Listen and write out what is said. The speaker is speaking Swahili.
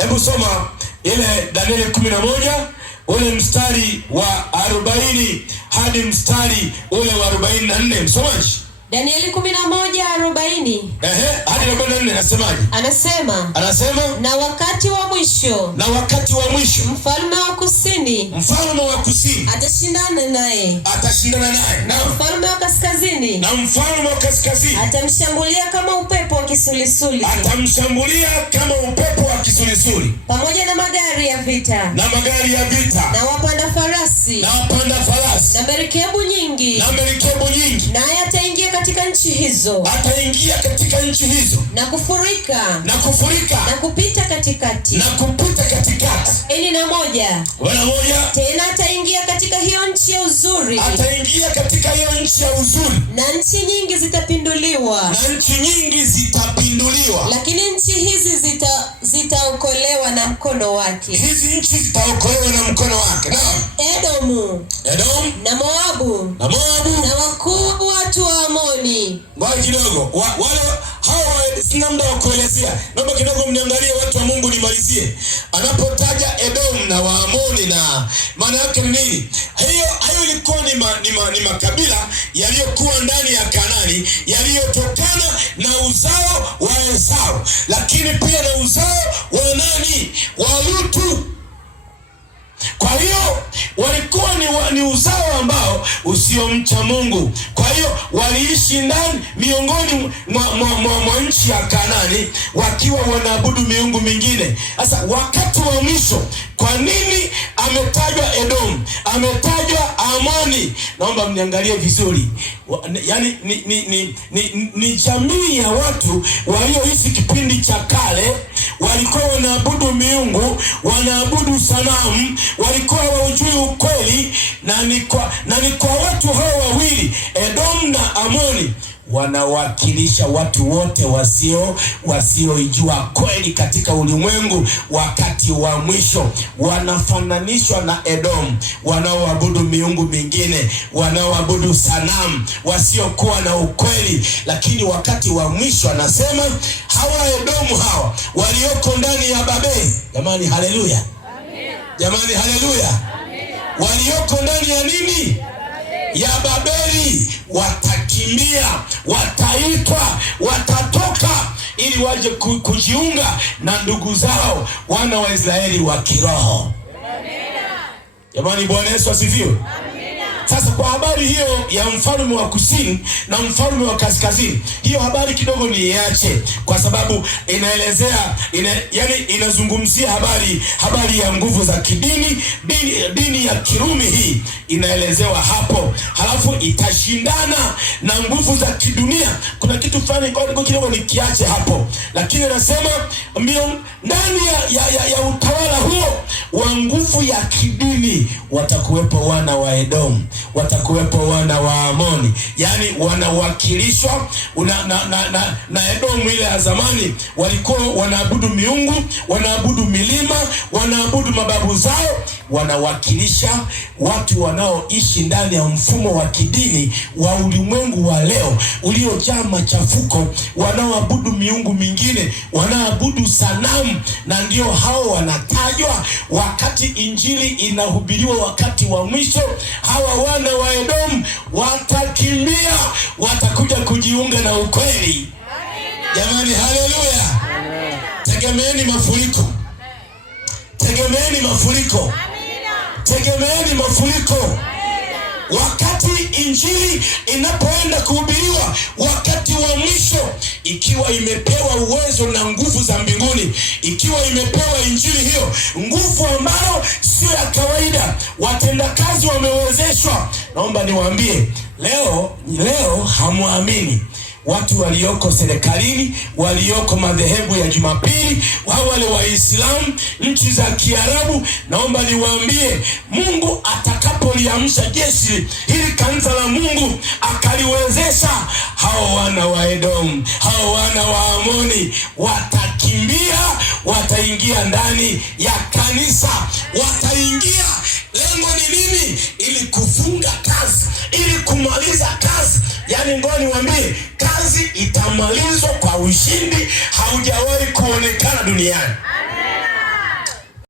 Hebu soma ile Danieli 11 ule mstari wa 40 hadi mstari ule wa 44. Msomaji. Danieli 11:40. Hadi 44 nasemaje? Anasema na wakati wa mwisho, mfalme wa kusini atashindana naye. Na mfalme wa kaskazini atamshambulia kama upepo wa kisulisuli. Pamoja na magari ya vita. Na wapanda farasi. Na merikebu nyingi. Naye ataingia katika nchi hizo. Na kufurika. Na kupita katikati. Tena ataingia katika hiyo nchi ya uzuri. Na nchi nyingi zitapinduliwa. Lakini nchi hizi zitaokolewa na mkono wake. Edomu. Na Moabu. Na wakuu watu wa Amoni. Ngoja kidogo. Hawa sina muda wa kuelezea. Naomba kidogo mniangalie watu wa Mungu nimalizie. Anapotaja Edom na Waamoni na maana yake ni nini? Hayo ilikuwa ni makabila yaliyokuwa ndani ya Kanaani, yaliyotokana na uzao wa Esau, lakini pia na uzao wa nani? Wa Lutu. Kwa hiyo walikuwa ni uzao ambao usiomcha Mungu. Kwa hiyo waliishi ndani miongoni mwa nchi ya Kanaani wakiwa wanaabudu miungu mingine. Sasa wakati wa mwisho, kwa nini ametajwa Edom? Ametajwa Amoni? Naomba mniangalie vizuri. Yaani ni jamii ya watu walioishi kipindi cha kale, walikuwa wanaabudu miungu, wanaabudu sanamu, walikuwa hawajui ukweli, na ni kwa watu hao wawili, Edom na Amoni, wanawakilisha watu wote wasioijua kweli katika ulimwengu wakati wa mwisho. Wanafananishwa na Edom, wanaoabudu miungu mingine, wanaoabudu sanamu, wasiokuwa na ukweli. Lakini wakati wa mwisho anasema hawa Edomu hawa walioko ndani ya Babeli, jamani haleluya, jamani haleluya, walioko ndani ya nini? Ya Babeli, watakimbia, wataitwa, watatoka ili waje kujiunga na ndugu zao wana wa Israeli wa kiroho. Jamani, Bwana Yesu asifiwe. Sasa kwa habari hiyo ya mfalme wa kusini na mfalme wa kaskazini, hiyo habari kidogo niache, kwa sababu inaelezea inazungumzia habari ya nguvu za kidini. Dini ya Kirumi hii inaelezewa hapo, halafu itashindana na nguvu za kidunia. Kuna kitu fulani kwa kidogo nikiache hapo, lakini nasema ndani ya utawala huo wa nguvu ya kidini watakuwepo wana wa Edom, watakuwepo wana wa Amoni. Yani wanawakilishwa na Edom ile ya zamani, walikuwa wanaabudu miungu, wanaabudu milima, wanaabudu mababu zao. Wanawakilisha watu wanaoishi ndani ya mfumo wa kidini wa ulimwengu wa leo uliojaa machafuko, wanaoabudu miungu mingine, wanaabudu sanamu. Na ndio hao wanatajwa wakati injili inahubiriwa wakati wa mwisho. Hawa wana wa Edom watakimbia, watakuja kujiunga na ukweli. Jamani haleluya. Tegemeeni mafuriko. Tegemeeni mafuriko. Tegemeeni mafuriko. Wakati injili inapoenda kuhubiriwa wakati wa mwisho, ikiwa imepewa uwezo na nguvu za mbinguni, ikiwa imepewa injili hiyo, nguvu ambayo sio ya kawaida, watendakazi wamewezeshwa. Naomba niwaambie leo hamuamini. Watu walioko serikalini, walioko madhehebu ya Jumapili, wale Waislamu, nchi za Kiarabu, naomba niwaambie, Mungu atakapoliamsha jeshi hili, kanisa la Mungu, akaliwezesha, hao wana wa Edom, hao wana wa Amoni watakimbia, wataingia ndani ya kanisa, wataingia. Lengo ni nini? Ili kufunga kazi, ili kumaliza kazi. Yani ngoja niwaambie, kazi itamalizwa kwa ushindi haujawahi kuonekana duniani.